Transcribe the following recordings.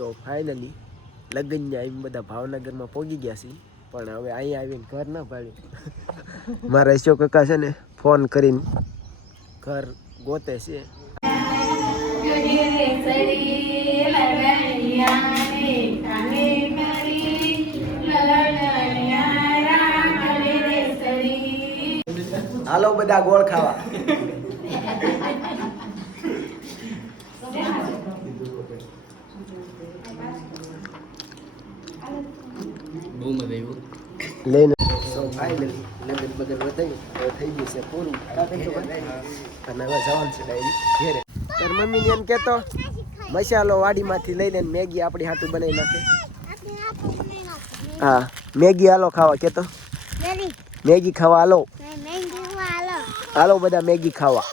So finally લગ્નના એમ બધા ભાવનગરમાં પહોંચી ગયા છીએ, પણ હવે અહીંયા આવીને ઘર ના પાડ્યું. મારા ઈશો કાકા છે ને ફોન કરીને ઘર ગોતે છે. હાલો બધા ગોળ ખાવા. બહુ મજા આવ્યું લઈને. સો ફાઇનલી લગ્ન બગન વધાયું થઈ ગયું છે પૂરું, અને હવે જવાનું છે ડાયરી ઘેરે. તાર મમ્મીને એમ કહેતો મસાલો વાડીમાંથી લઈ લઈને મેગી આપણી હાટું બનાવી નાખે. હા મેગી હાલો ખાવા કહેતો, મેગી ખાવા હાલો. હાલો બધા મેગી ખાવા.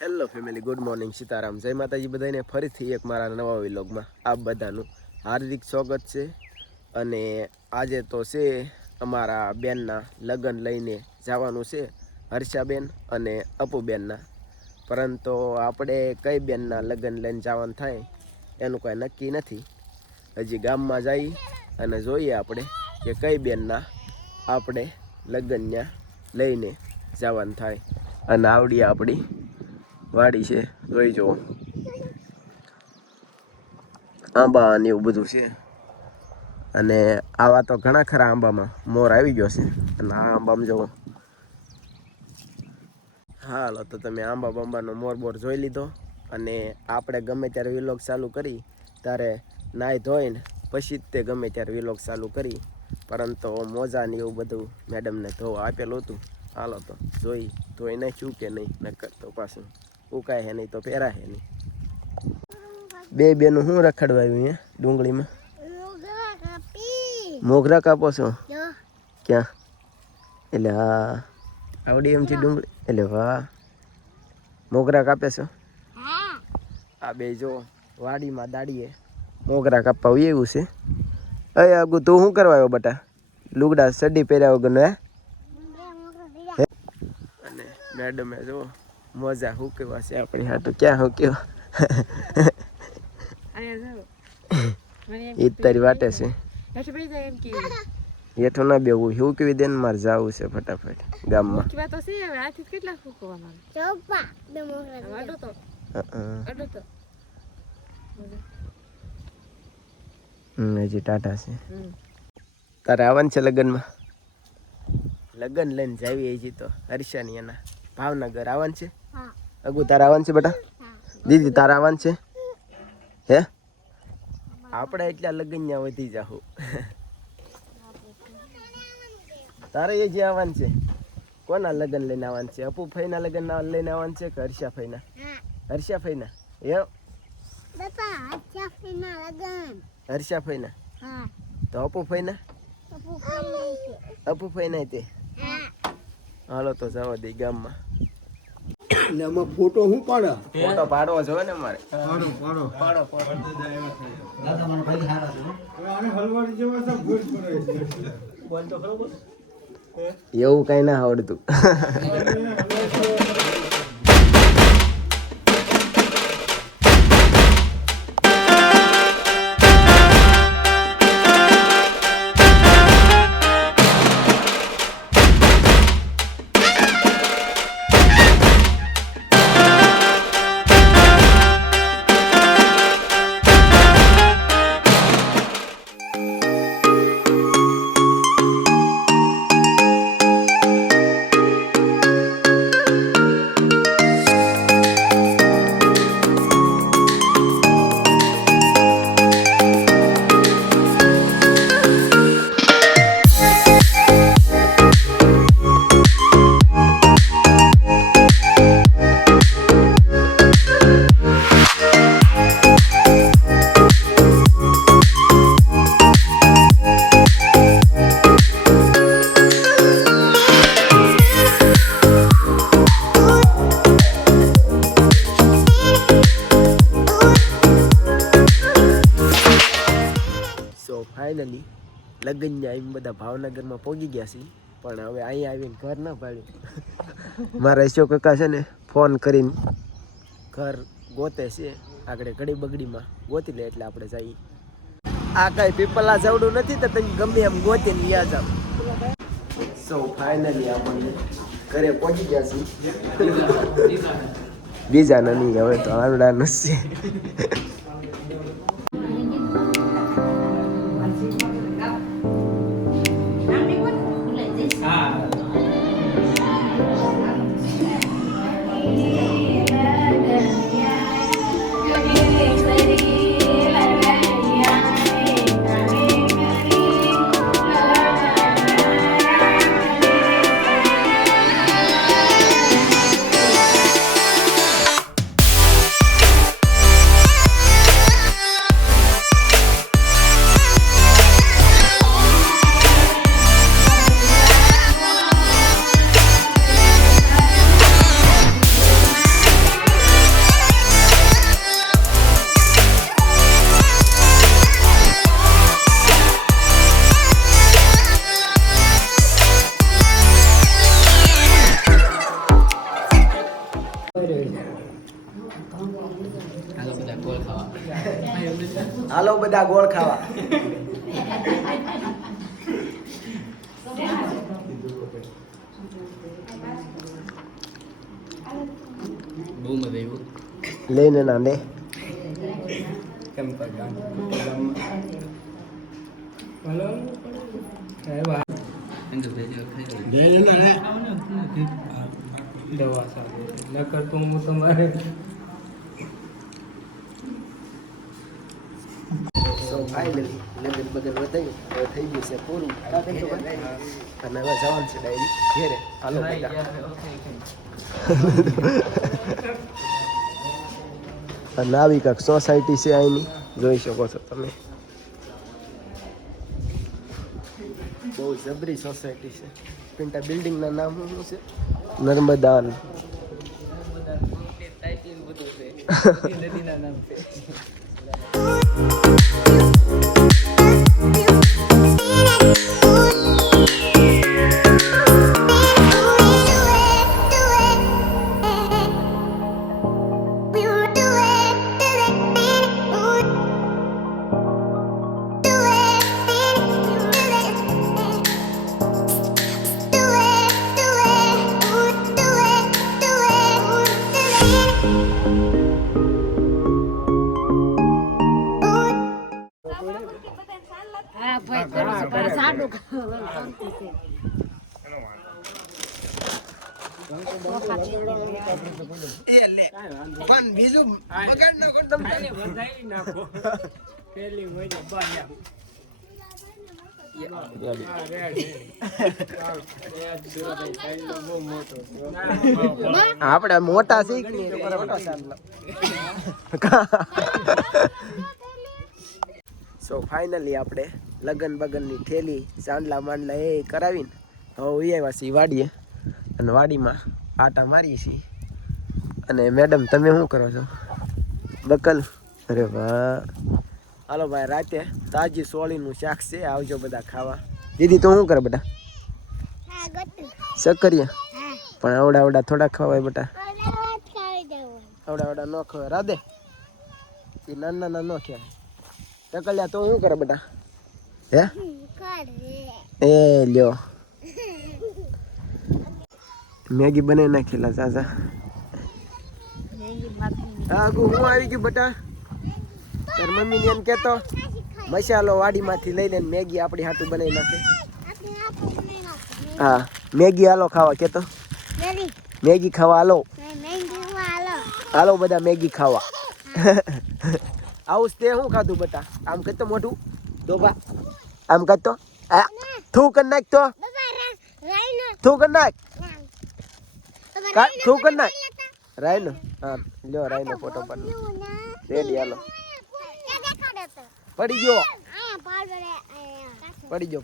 Hello family, good morning, Sitaram, જય માતાજી બધાને. ફરીથી એક મારા નવા વ્લોગમાં આપ બધાનું હાર્દિક સ્વાગત છે. અને આજે તો છે અમારા બેનના લગ્ન લઈને જવાનું છે, હર્ષાબેન અને અપુબેનના. પરંતુ આપણે કઈ બેનના લગ્ન લઈને જવાનું થાય એનું કાંઈ નક્કી નથી. હજી ગામમાં જઈ અને જોઈએ આપણે કે કઈ બેનના આપણે લગ્નના લઈને જવાનું થાય. અને આવડી આપણી વાડી છે, જોઈ જુઓ, આંબા ને એવું બધું છે. અને આવા તો ઘણા ખરા આંબામાં મોર આવી ગયો છે. અને આ આંબામાં જુઓ, હાલો તો તમે આંબા બાંબાનો મોર બોર જોઈ લીધો. અને આપણે ગમે ત્યારે વિલોગ ચાલુ કરી ત્યારે નાહી ધોઈને પછી તે ગમે ત્યારે વિલોગ ચાલુ કરી. પરંતુ મોજા ને એવું બધું મેડમને ધોવા આપેલું હતું. હાલો તો ધોઈ નાખ્યું કે નહીં, નકર તો પાછું ઉકાય હે નહીં તો પહેરા હે નહીં. બે બેનું શું રખડવાયું અહીંયા ડુંગળીમાં? મોગરા કાપો છો? ક્યાં? એટલે હા આવડી એમથી ડુંગળી, એટલે વાહ, મોગરા કાપે છો? આ બે જો વાડીમાં દાડીએ મોગરા કાપવા એવું છે. અરે આગુ તું શું કરવા આવ્યો બટા? લુગડા સડી પહેર્યા વગરનો હે? અને મેડમે જો મજા શું કેવા છે આપણી હાટું, ક્યાં શું કેવા એ તારી વાટે છે. હેઠો ના બેવું શું કેવી દે ને, મારે જવું છે ફટાફટ ગામમાં. હજી ટાટા છે. તારે આવવાનું છે લગ્નમાં? લગ્ન લઈને જાવી હજી તો હર્ષાની એના ભાવનગર આવવાનું છે. અગુ તારે આવવાનું છે બેટા? દીદી તારે આવવાનું છે હે? આપણે એટલા લગ્ન ત્યાં વધી જાહું. તારે એ જે આવવાનું છે? કોના લગ્ન લઈને આવવાનું છે? અપુ ફઈના લગ્ન લઈને આવવાનું છે કે હર્ષા ફઈના? હર્ષા ફઈના એમ? હર્ષા ફઈના તો અપુ ફઈના? અપુ ફઈના તે હાલો તો જવા દે ગામમાં. આમાં ફોટો શું પાડે? ફોટો પાડવો જોઈએ ને મારે. એવું કઈ ના આવડતું. ફાઇનલી લગ્નના એમ બધા ભાવનગરમાં પહોંચી ગયા છીએ, પણ હવે અહીંયા આવીને ઘર ના પાડ્યું. મારા ઈશો કાકા છે ને ફોન કરીને ઘર ગોતે છે આગળ ઘડી બગડીમાં ગોતી લે એટલે આપણે જઈએ. આ કઈ પીપલા જવડું નથી તો તમે ગમે એમ ગોતીને વ્યા જાવ. સો ફાઇનલી આપણને ઘરે પહોંચી ગયા છીએ. બીજા નહીં હવે તો આવડાનું છે. હાલો બધા ગોળ ખાવા. લઈને ના લે ફાઇનલી લગ્ન બગન વધાયું હવે થઈ ગયું છે પૂરું. અને હવે જવાનું છે ડાયરી ઘેરે. હાલો બધા. અને આવી કાંક સોસાયટી છે અહીંની જોઈ શકો છો તમે. બહુ જબરી સોસાયટી છે. પિંટા બિલ્ડિંગના નામ શું છે? નર્મદાન. આપણે મોટા શીખીએ. સો ફાઇનલી આપણે લગન બગનની ઠેલી ચાંદલા માંડલા એ કરાવીને હવે આવ્યા છીએ વાડીએ. અને વાડીમાં આટા મારીએ છીએ. અને મેડમ તમે શું કરો છો? બકલ. અરે વાહ. હાલો ભાઈ રાતે તાજી સોળીનું શાક છે, આવજો બધા ખાવા. દીદી તો શું કરે બેટા? સકરિયા. પણ આવડા આવડા થોડા ખવાય બેટા. આવડા આવડા ન ખવાય. રાધે એ નાના નાના ન ખવાય. ટકલ્યા તો શું કરે બેટા? હે એ લ્યો મેગી બનાવી નાખેલા ચાચા. આગુ હું આવી ગયું બેટા. તાર મમ્મીને એમ કહેતો મસાલો વાડીમાંથી લઈ લઈને મેગી આપણી હાટું બનાવી નાખે. હા મેગી હાલો ખાવા કહેતો. મેગી ખાવા હાલો. હાલો બધા મેગી ખાવા. આવું તે શું ખાધું બેટા? આમ કરતો મોઢું ડોબા. આમ કરતો થૂ કરી નાખ તો. થૂ કરી નાખ. થૂ કરી નાખ. રાયનો. હા લ્યો રાયનો ફોટો પાડ. રેડી હાલો. પડી ગયો. પડી ગયો.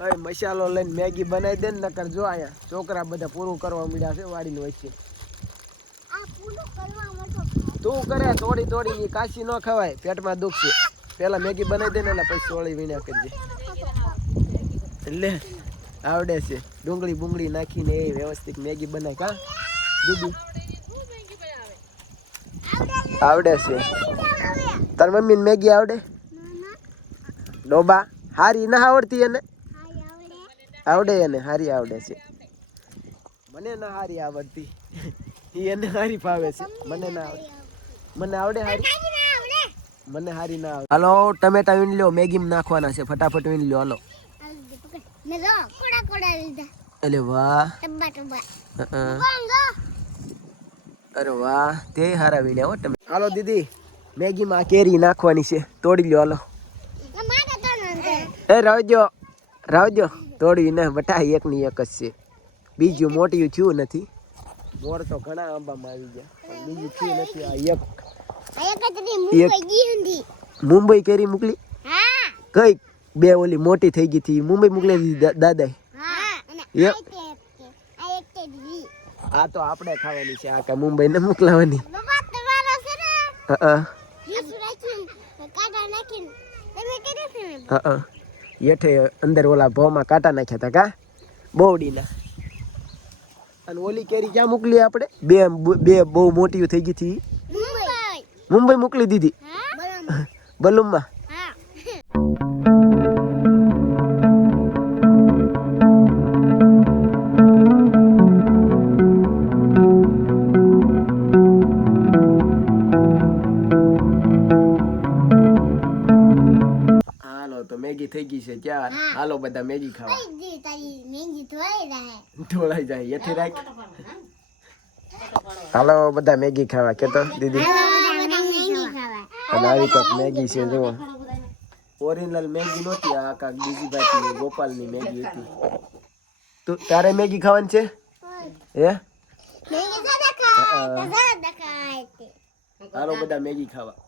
હવે મસાલો લઈને મેગી બનાવી દે ને. નકર જો અહીંયા છોકરા બધા પૂરું કરવા મળ્યા છે વાડીની વચ્ચે. તું કરે તોડી તોડી કાશી ન ખવાય, પેટમાં દુખ છે. પેલા મેગી બનાવી દે ને એટલે પછી સોળી વીણ્યા કરજે. એટલે આવડે છે ડુંગળી બુંગળી નાખીને એ વ્યવસ્થિત મેગી બનાય. કા દીદી આવડે છે તાર મમ્મીને મેગી આવડે ડોબા હારી ના આવડતી એને આવડે એને હારી આવડે છે મને ના હારી આવડતી એને હારી ફાવે છે મને ના આવડે મને આવડે હારી મને હારી ના આવડે હાલો ટમેટા વીણ લ્યો મેગીમાં નાખવાના છે ફટાફટ વીણ લ્યો હાલો અરે વાહ અરે વાહ તે હારા વીણ્યા હો તમે હાલો દીદી મેગીમાં કેરી નાખવાની છે તોડી લ્યો હાલો એ રાવજો તોડવી ને બટા એકની એક જ છે બીજું મોટી થયું નથી મોર તો ઘણા આંબામાં આવી ગયા પણ બીજું થયું નથી આ એક મુંબઈ કેરી મોકલી કઈ બે ઓલી મોટી થઈ ગઈ હતી મુંબઈ મોકલી દીધી દાદાએ આ તો આપણે ખાવાની છે આ કઈ મુંબઈ ને મોકલાવાની યેઠે અંદર ઓલા ભાવમાં કાંટા નાખ્યા હતા કા બોવડીના અને ઓલી કેરી ક્યાં મોકલી આપણે બે બહુ મોટી થઈ ગઈ હતી મુંબઈ મોકલી દીધી બલુમમાં મેગી થઈ ગઈ છે ક્યાં હાલો બધા મેગી ખાવા ઢોળાઈ જાય એથી રાખ હાલો બધા મેગી ખાવા કે તો દીદી અને આવી કાંક મેગી છે જો ઓરિજિનલ મેગી નહોતી આ કાંક બીજી ભાઈ ગોપાલની મેગી હતી તું તારે મેગી ખાવાની છે હે હાલો બધા મેગી ખાવા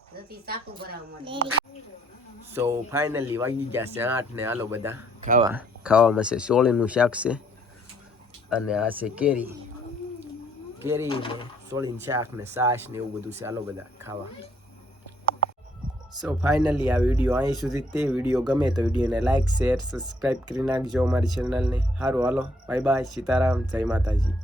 સો ફાઇનલી વાગી ગયા છે 8 ને હાલો બધા ખાવામાં છે સોળીનું શાક છે અને આ છે કેરી ને સોળીનું શાક ને છાશ ને એવું બધું છે હાલો બધા ખાવા સો ફાઇનલી આ વિડીયો અહીં સુધી તે વિડીયો ગમે તો વિડીયોને લાઈક શેર સબસ્ક્રાઈબ કરી નાખજો અમારી ચેનલને સારું હાલો બાય બાય સીતારામ જય માતાજી